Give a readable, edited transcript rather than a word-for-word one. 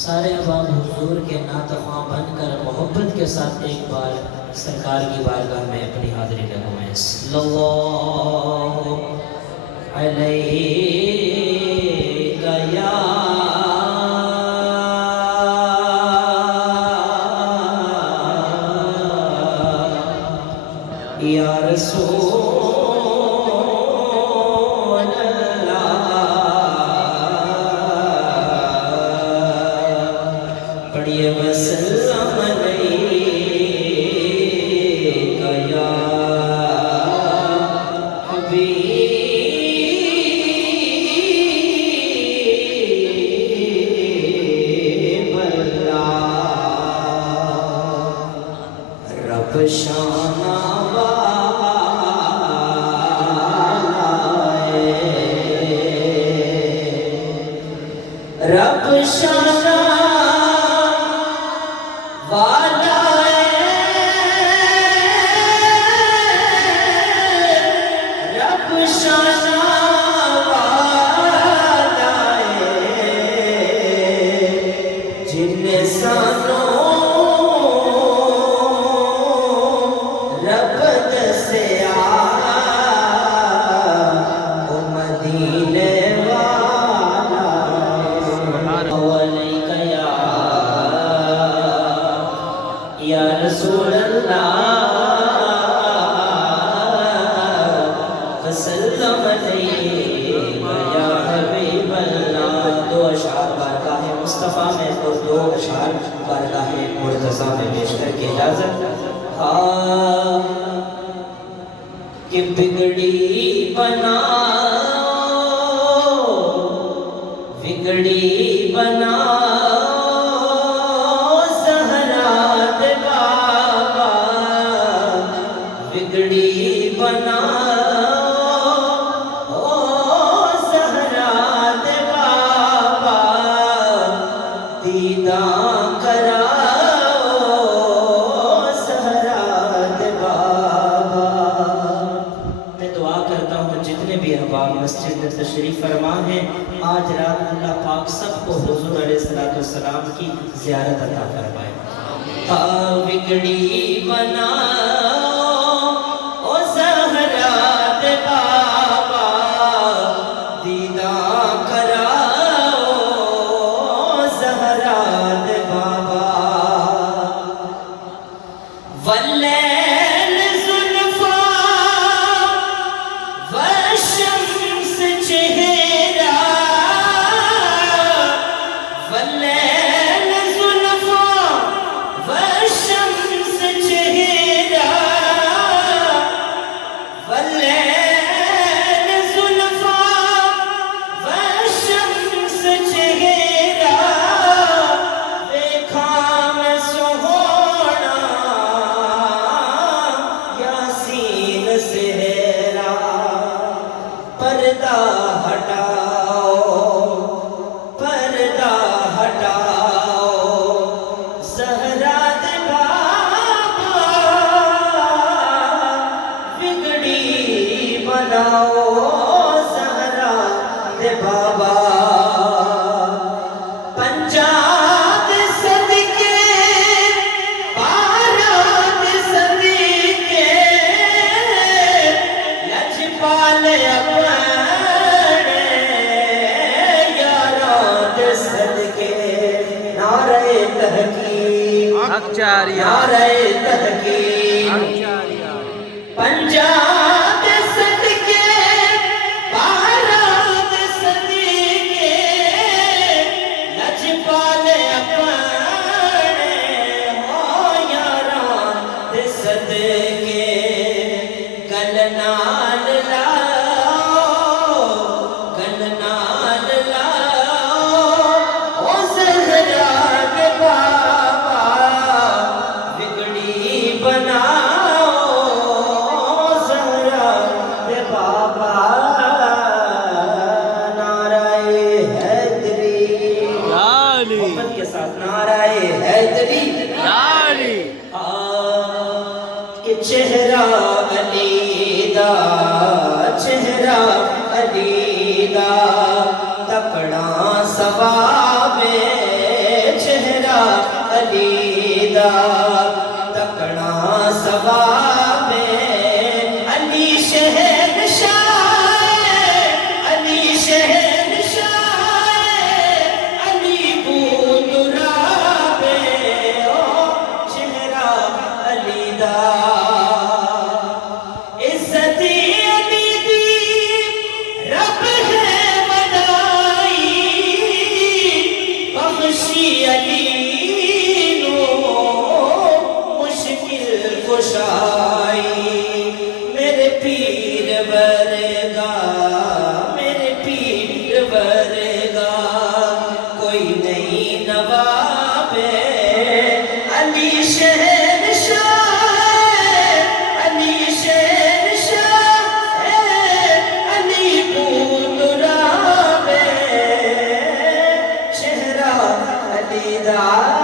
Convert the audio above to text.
سارے احباب حضور کے نعت خواں بن کر محبت کے ساتھ ایک بار سرکار کی بارگاہ میں اپنی حاضری لگوائیں۔ صلی اللہ علیہ یا رسول اللہ، پڑھیے وسلم علیکہ یا حبیب اللہ، رب شانہ رب شانہ والا رب شانہ والا جن سانوں رب دسیا وہ مدینے یا رسول اللہ وسلم علیکہ یا حبیب اللہ۔ دو اشعار بارگاہ مصطفیٰ میں اور دو اشعار بارگاہ مرتضیٰ میں پیش کر کے اجازت کہ بگڑی بنا بگڑی بنا او زہرا دے بابا، دیداں کراؤ زہرا دے بابا۔ میں دعا کرتا ہوں جتنے بھی احباب مسجد میں تشریف فرما ہیں، آج رات اللہ پاک سب کو حضور علیہ السلام کی زیارت عطا فرمائے۔ بگڑی بنا واللیل زلفاں والشمس چہرہ، واللیل زلفاں والشمس چہرہ، واللیل زلفاں والشمس چہرہ، دیکھاں میں سہونا سہرا، پردہ ہٹاؤ زہرا دے بابا، بگڑی بناؤ زہرا دے بابا۔ پنجاب صدقے بارات صدقے لجپال اپنے یارات صدقے، نعرہ تحقیق نعرہ تحقیق، پنجاب صدقے بارات صدقے لجپال اپنے ہو یارات صدقے، گل نال لاؤ او زہرا دے بابا، بگڑی بناؤ زہرا دے بابا۔ نعرہ حیدری، محبت کے ساتھ نعرہ حیدری، کہ چہرہ علی دا، چہرہ علی دا، تکڑا ثواب خوشی علی نو مشکل کشائی میرے پیر ورگا میرے پیر ورگا کوئی نہیں نواب علی شہنشاہ علی شہنشاہ علی پوترا چہرہ علی دا